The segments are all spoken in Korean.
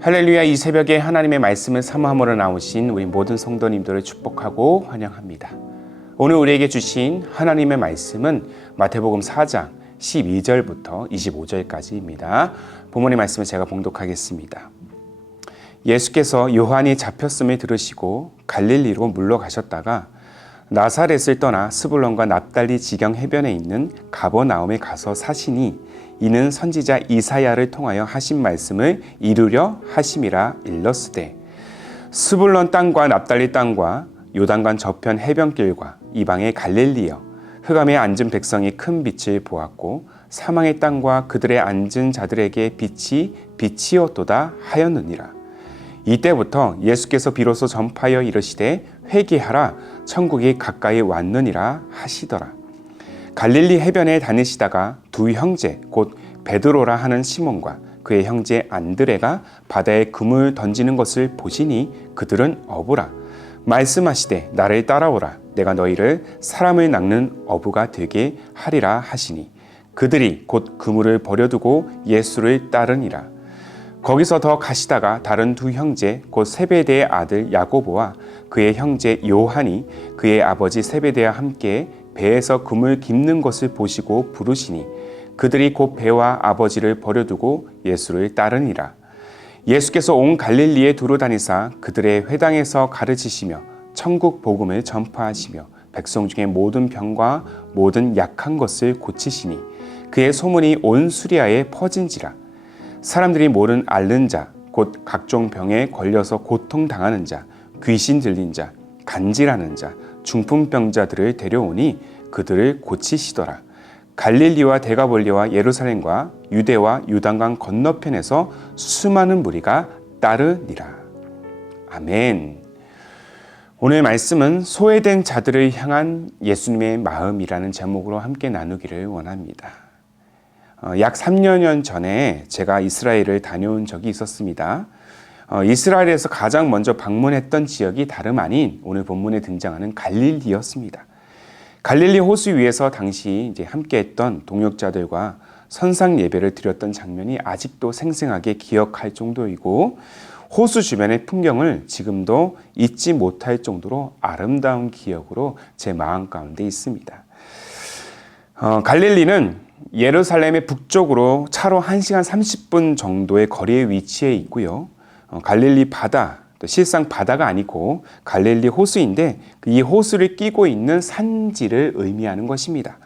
할렐루야. 이 새벽에 하나님의 말씀을 사모함으로 나오신 우리 모든 성도님들을 축복하고 환영합니다. 오늘 우리에게 주신 하나님의 말씀은 마태복음 4장 12절부터 25절까지입니다. 본문의 말씀을 제가 봉독하겠습니다. 예수께서 요한이 잡혔음을 들으시고 갈릴리로 물러가셨다가 나사렛을 떠나 스불론과 납달리 지경 해변에 있는 가버나움에 가서 사시니 이는 선지자 이사야를 통하여 하신 말씀을 이루려 하심이라 일렀으되 스불론 땅과 납달리 땅과 요단강 저편 해변길과 이방의 갈릴리여 흑암에 앉은 백성이 큰 빛을 보았고 사망의 땅과 그들의 앉은 자들에게 빛이 빛이었도다 하였느니라. 이때부터 예수께서 비로소 전파하여 이르시되 회개하라 천국이 가까이 왔느니라 하시더라. 갈릴리 해변에 다니시다가 두 형제 곧 베드로라 하는 시몬과 그의 형제 안드레가 바다에 금을 던지는 것을 보시니 그들은 어부라. 말씀하시되 나를 따라오라. 내가 너희를 사람을 낚는 어부가 되게 하리라 하시니 그들이 곧 그물을 버려두고 예수를 따르니라. 거기서 더 가시다가 다른 두 형제 곧 세베대의 아들 야고보와 그의 형제 요한이 그의 아버지 세베대와 함께 배에서 금을 깁는 것을 보시고 부르시니 그들이 곧 배와 아버지를 버려두고 예수를 따르니라. 예수께서 온 갈릴리에 두루 다니사 그들의 회당에서 가르치시며 천국 복음을 전파하시며 백성 중에 모든 병과 모든 약한 것을 고치시니 그의 소문이 온 수리아에 퍼진지라. 사람들이 모른 앓는 자 곧 각종 병에 걸려서 고통당하는 자 귀신 들린 자 간질하는 자 중풍병자들을 데려오니 그들을 고치시더라. 갈릴리와 데가볼리와 예루살렘과 유대와 요단강 건너편에서 수많은 무리가 따르니라. 아멘. 오늘 말씀은 소외된 자들을 향한 예수님의 마음이라는 제목으로 함께 나누기를 원합니다. 약 3년 전에 제가 이스라엘을 다녀온 적이 있었습니다. 이스라엘에서 가장 먼저 방문했던 지역이 다름 아닌 오늘 본문에 등장하는 갈릴리였습니다. 갈릴리 호수 위에서 당시 함께했던 동역자들과 선상 예배를 드렸던 장면이 아직도 생생하게 기억할 정도이고 호수 주변의 풍경을 지금도 잊지 못할 정도로 아름다운 기억으로 제 마음 가운데 있습니다. 갈릴리는 예루살렘의 북쪽으로 차로 1시간 30분 정도의 거리에 위치해 있고요. 갈릴리 바다, 또 실상 바다가 아니고 갈릴리 호수인데 이 호수를 끼고 있는 산지를 의미하는 것입니다.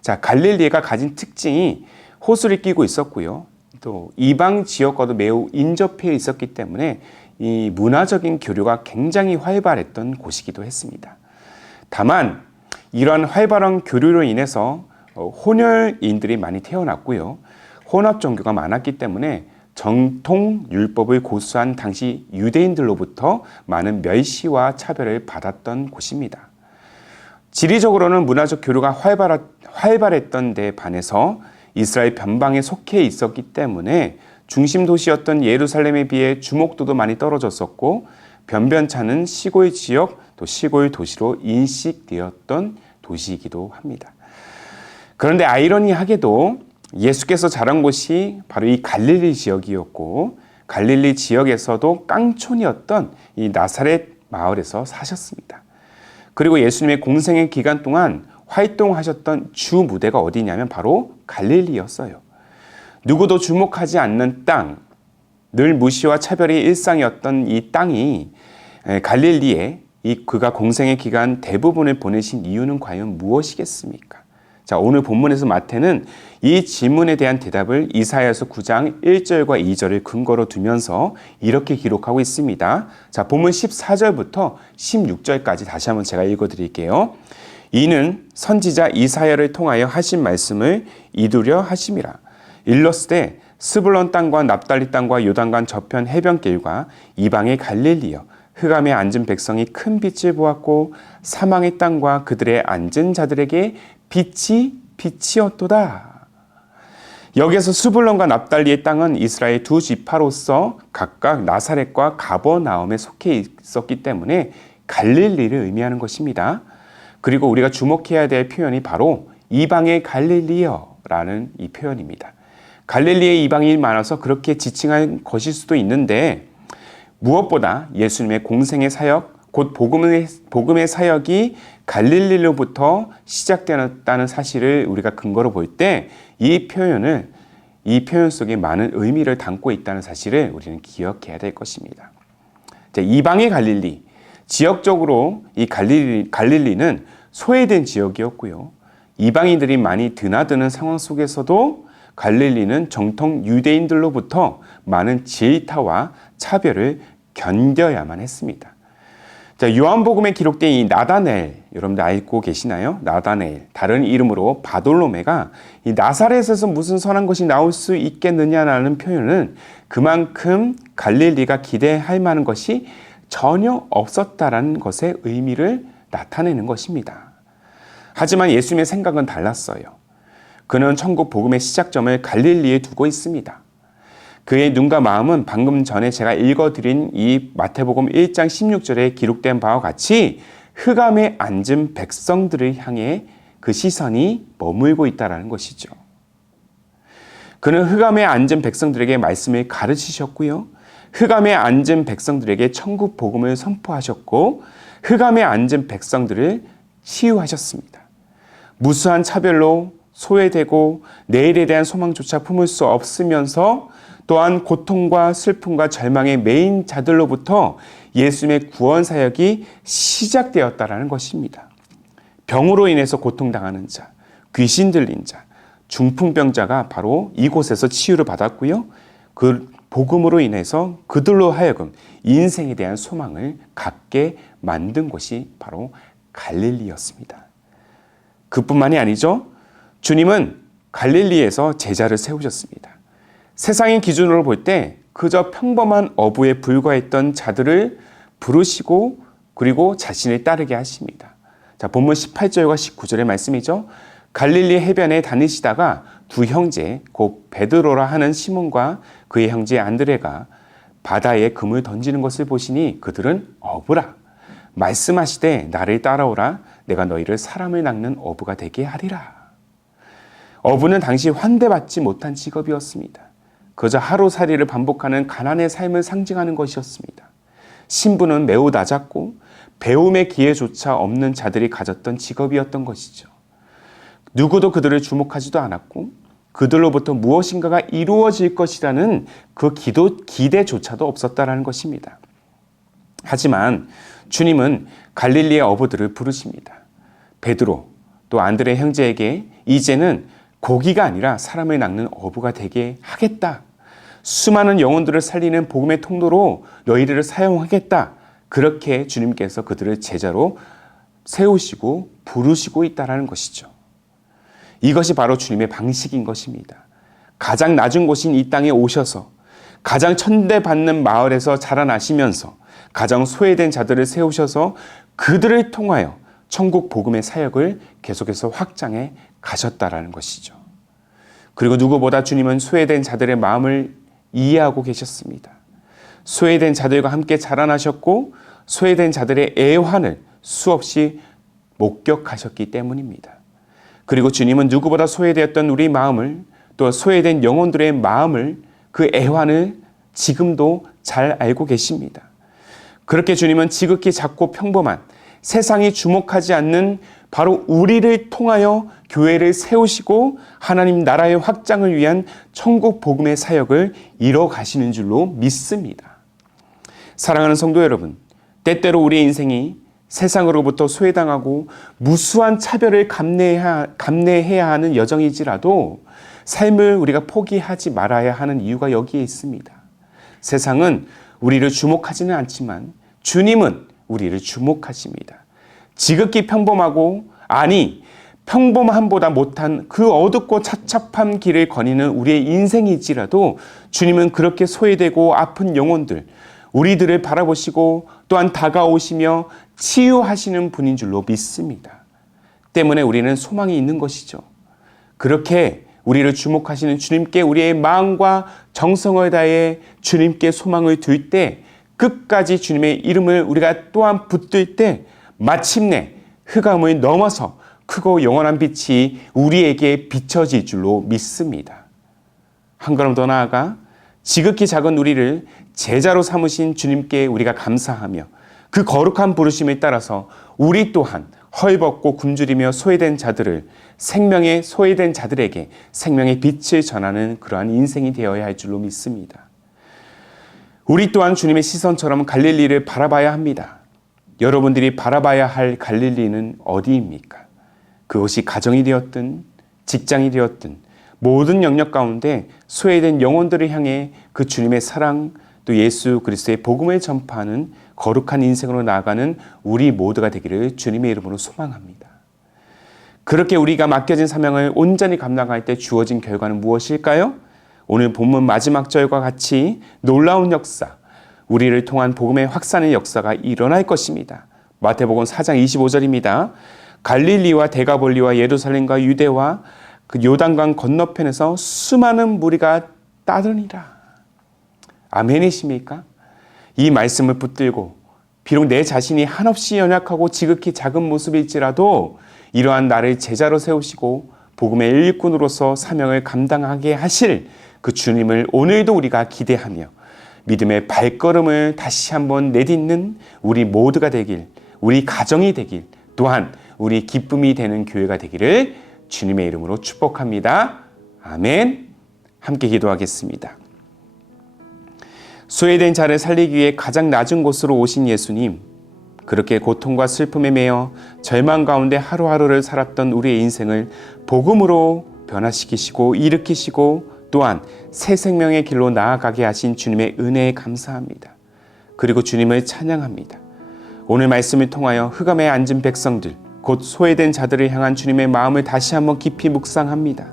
자, 갈릴리가 가진 특징이 호수를 끼고 있었고요. 또 이방 지역과도 매우 인접해 있었기 때문에 이 문화적인 교류가 굉장히 활발했던 곳이기도 했습니다. 다만 이러한 활발한 교류로 인해서 혼혈인들이 많이 태어났고요. 혼합 종교가 많았기 때문에 정통 율법을 고수한 당시 유대인들로부터 많은 멸시와 차별을 받았던 곳입니다. 지리적으로는 문화적 교류가 활발했던 데 반해서 이스라엘 변방에 속해 있었기 때문에 중심 도시였던 예루살렘에 비해 주목도도 많이 떨어졌었고 변변찮은 시골 지역 또 시골 도시로 인식되었던 도시이기도 합니다. 그런데 아이러니하게도 예수께서 자란 곳이 바로 이 갈릴리 지역이었고 갈릴리 지역에서도 깡촌이었던 이 나사렛 마을에서 사셨습니다. 그리고 예수님의 공생의 기간 동안 활동하셨던 주 무대가 어디냐면 바로 갈릴리였어요. 누구도 주목하지 않는 땅, 늘 무시와 차별이 일상이었던 이 땅이 갈릴리에 그가 공생의 기간 대부분을 보내신 이유는 과연 무엇이겠습니까? 자, 오늘 본문에서 마태는 이 질문에 대한 대답을 이사야서 9장 1절과 2절을 근거로 두면서 이렇게 기록하고 있습니다. 자, 본문 14절부터 16절까지 다시 한번 제가 읽어드릴게요. 이는 선지자 이사야를 통하여 하신 말씀을 이루려 하심이라. 일렀으되 스불론 땅과 납달리 땅과 요단강 저편 해변길과 이방의 갈릴리여 흑암에 앉은 백성이 큰 빛을 보았고 사망의 땅과 그들의 앉은 자들에게 빛이 빛이었도다. 여기에서 스불론과 납달리의 땅은 이스라엘 두 지파로서 각각 나사렛과 가버나움에 속해 있었기 때문에 갈릴리를 의미하는 것입니다. 그리고 우리가 주목해야 될 표현이 바로 이방의 갈릴리여라는 이 표현입니다. 갈릴리에 이방인이 많아서 그렇게 지칭한 것일 수도 있는데 무엇보다 예수님의 공생의 사역, 곧 복음의 사역이 갈릴리로부터 시작되었다는 사실을 우리가 근거로 볼 때 이 표현 속에 많은 의미를 담고 있다는 사실을 우리는 기억해야 될 것입니다. 이방의 갈릴리, 지역적으로 이 갈릴리는 소외된 지역이었고요. 이방인들이 많이 드나드는 상황 속에서도 갈릴리는 정통 유대인들로부터 많은 질타와 차별을 견뎌야만 했습니다. 자, 요한복음에 기록된 이 나다넬, 여러분들 알고 계시나요? 나다넬, 다른 이름으로 바돌로메가 이 나사렛에서 무슨 선한 것이 나올 수 있겠느냐라는 표현은 그만큼 갈릴리가 기대할 만한 것이 전혀 없었다라는 것의 의미를 나타내는 것입니다. 하지만 예수님의 생각은 달랐어요. 그는 천국 복음의 시작점을 갈릴리에 두고 있습니다. 그의 눈과 마음은 방금 전에 제가 읽어드린 이 마태복음 1장 16절에 기록된 바와 같이 흑암에 앉은 백성들을 향해 그 시선이 머물고 있다는 것이죠. 그는 흑암에 앉은 백성들에게 말씀을 가르치셨고요. 흑암에 앉은 백성들에게 천국 복음을 선포하셨고 흑암에 앉은 백성들을 치유하셨습니다. 무수한 차별로 소외되고 내일에 대한 소망조차 품을 수 없으면서 또한 고통과 슬픔과 절망의 메인 자들로부터 예수님의 구원 사역이 시작되었다라는 것입니다. 병으로 인해서 고통당하는 자, 귀신 들린 자, 중풍병자가 바로 이곳에서 치유를 받았고요. 그 복음으로 인해서 그들로 하여금 인생에 대한 소망을 갖게 만든 곳이 바로 갈릴리였습니다. 그뿐만이 아니죠. 주님은 갈릴리에서 제자를 세우셨습니다. 세상의 기준으로 볼 때 그저 평범한 어부에 불과했던 자들을 부르시고 그리고 자신을 따르게 하십니다. 자, 본문 18절과 19절의 말씀이죠. 갈릴리 해변에 다니시다가 두 형제 곧 베드로라 하는 시몬과 그의 형제 안드레가 바다에 금을 던지는 것을 보시니 그들은 어부라. 말씀하시되 나를 따라오라. 내가 너희를 사람을 낚는 어부가 되게 하리라. 어부는 당시 환대받지 못한 직업이었습니다. 그저 하루살이를 반복하는 가난의 삶을 상징하는 것이었습니다. 신분은 매우 낮았고 배움의 기회조차 없는 자들이 가졌던 직업이었던 것이죠. 누구도 그들을 주목하지도 않았고 그들로부터 무엇인가가 이루어질 것이라는 그 기대조차도 없었다라는 것입니다. 하지만 주님은 갈릴리의 어부들을 부르십니다. 베드로 또 안드레 형제에게 이제는 고기가 아니라 사람을 낚는 어부가 되게 하겠다. 수많은 영혼들을 살리는 복음의 통로로 너희들을 사용하겠다. 그렇게 주님께서 그들을 제자로 세우시고 부르시고 있다는 것이죠. 이것이 바로 주님의 방식인 것입니다. 가장 낮은 곳인 이 땅에 오셔서 가장 천대받는 마을에서 자라나시면서 가장 소외된 자들을 세우셔서 그들을 통하여 천국 복음의 사역을 계속해서 확장해 가셨다라는 것이죠. 그리고 누구보다 주님은 소외된 자들의 마음을 이해하고 계셨습니다. 소외된 자들과 함께 자라나셨고 소외된 자들의 애환을 수없이 목격하셨기 때문입니다. 그리고 주님은 누구보다 소외되었던 우리 마음을 또 소외된 영혼들의 마음을 그 애환을 지금도 잘 알고 계십니다. 그렇게 주님은 지극히 작고 평범한 세상이 주목하지 않는 바로 우리를 통하여 교회를 세우시고 하나님 나라의 확장을 위한 천국 복음의 사역을 이뤄 가시는 줄로 믿습니다. 사랑하는 성도 여러분, 때때로 우리의 인생이 세상으로부터 소외당하고 무수한 차별을 감내해야 하는 여정이지라도 삶을 우리가 포기하지 말아야 하는 이유가 여기에 있습니다. 세상은 우리를 주목하지는 않지만 주님은 우리를 주목하십니다. 지극히 평범하고 평범함보다 못한 그 어둡고 착잡한 길을 거니는 우리의 인생이지라도 주님은 그렇게 소외되고 아픈 영혼들, 우리들을 바라보시고 또한 다가오시며 치유하시는 분인 줄로 믿습니다. 때문에 우리는 소망이 있는 것이죠. 그렇게 우리를 주목하시는 주님께 우리의 마음과 정성을 다해 주님께 소망을 둘 때 끝까지 주님의 이름을 우리가 또한 붙들 때 마침내 흑암을 넘어서 크고 영원한 빛이 우리에게 비춰질 줄로 믿습니다. 한 걸음 더 나아가 지극히 작은 우리를 제자로 삼으신 주님께 우리가 감사하며 그 거룩한 부르심에 따라서 우리 또한 헐벗고 굶주리며 소외된 자들을 소외된 자들에게 생명의 빛을 전하는 그러한 인생이 되어야 할 줄로 믿습니다. 우리 또한 주님의 시선처럼 갈릴리를 바라봐야 합니다. 여러분들이 바라봐야 할 갈릴리는 어디입니까? 그것이 가정이 되었든 직장이 되었든 모든 영역 가운데 소외된 영혼들을 향해 그 주님의 사랑 또 예수 그리스도의 복음을 전파하는 거룩한 인생으로 나아가는 우리 모두가 되기를 주님의 이름으로 소망합니다. 그렇게 우리가 맡겨진 사명을 온전히 감당할 때 주어진 결과는 무엇일까요? 오늘 본문 마지막 절과 같이 놀라운 역사, 우리를 통한 복음의 확산의 역사가 일어날 것입니다. 마태복음 4장 25절입니다. 갈릴리와 데가볼리와 예루살렘과 유대와 그 요단강 건너편에서 수많은 무리가 따르니라. 아멘이십니까? 이 말씀을 붙들고 비록 내 자신이 한없이 연약하고 지극히 작은 모습일지라도 이러한 나를 제자로 세우시고 복음의 일꾼으로서 사명을 감당하게 하실 그 주님을 오늘도 우리가 기대하며 믿음의 발걸음을 다시 한번 내딛는 우리 모두가 되길, 우리 가정이 되길, 또한 우리 기쁨이 되는 교회가 되기를 주님의 이름으로 축복합니다. 아멘. 함께 기도하겠습니다. 소외된 자를 살리기 위해 가장 낮은 곳으로 오신 예수님, 그렇게 고통과 슬픔에 매여 절망 가운데 하루하루를 살았던 우리의 인생을 복음으로 변화시키시고 일으키시고 또한 새 생명의 길로 나아가게 하신 주님의 은혜에 감사합니다. 그리고 주님을 찬양합니다. 오늘 말씀을 통하여 흑암에 앉은 백성들, 곧 소외된 자들을 향한 주님의 마음을 다시 한번 깊이 묵상합니다.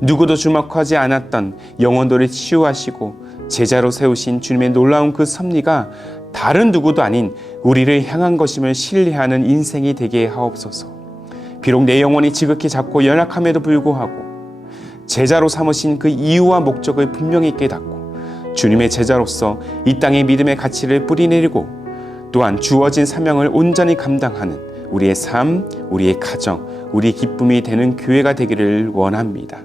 누구도 주목하지 않았던 영혼들을 치유하시고 제자로 세우신 주님의 놀라운 그 섭리가 다른 누구도 아닌 우리를 향한 것임을 신뢰하는 인생이 되게 하옵소서. 비록 내 영혼이 지극히 작고 연약함에도 불구하고 제자로 삼으신 그 이유와 목적을 분명히 깨닫고 주님의 제자로서 이 땅의 믿음의 가치를 뿌리내리고 또한 주어진 사명을 온전히 감당하는 우리의 삶, 우리의 가정, 우리의 기쁨이 되는 교회가 되기를 원합니다.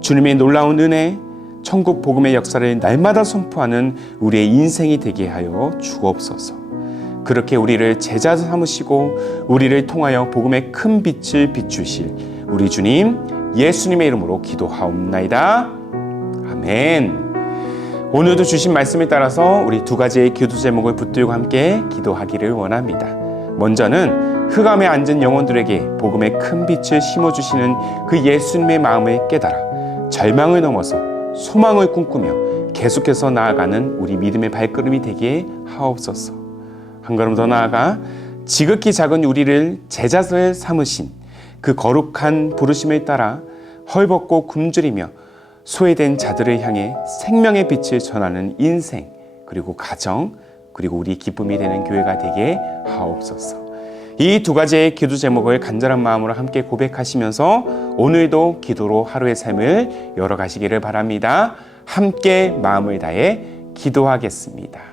주님의 놀라운 은혜, 천국 복음의 역사를 날마다 선포하는 우리의 인생이 되게 하여 주옵소서. 그렇게 우리를 제자 삼으시고 우리를 통하여 복음의 큰 빛을 비추실 우리 주님 예수님의 이름으로 기도하옵나이다. 아멘. 오늘도 주신 말씀에 따라서 우리 두 가지의 기도 제목을 붙들고 함께 기도하기를 원합니다. 먼저는 흑암에 앉은 영혼들에게 복음의 큰 빛을 심어주시는 그 예수님의 마음을 깨달아 절망을 넘어서 소망을 꿈꾸며 계속해서 나아가는 우리 믿음의 발걸음이 되게 하옵소서. 한 걸음 더 나아가 지극히 작은 우리를 제자를 삼으신 그 거룩한 부르심을 따라 헐벗고 굶주리며 소외된 자들을 향해 생명의 빛을 전하는 인생, 그리고 가정, 그리고 우리 기쁨이 되는 교회가 되게 하옵소서. 이 두 가지의 기도 제목을 간절한 마음으로 함께 고백하시면서 오늘도 기도로 하루의 삶을 열어가시기를 바랍니다. 함께 마음을 다해 기도하겠습니다.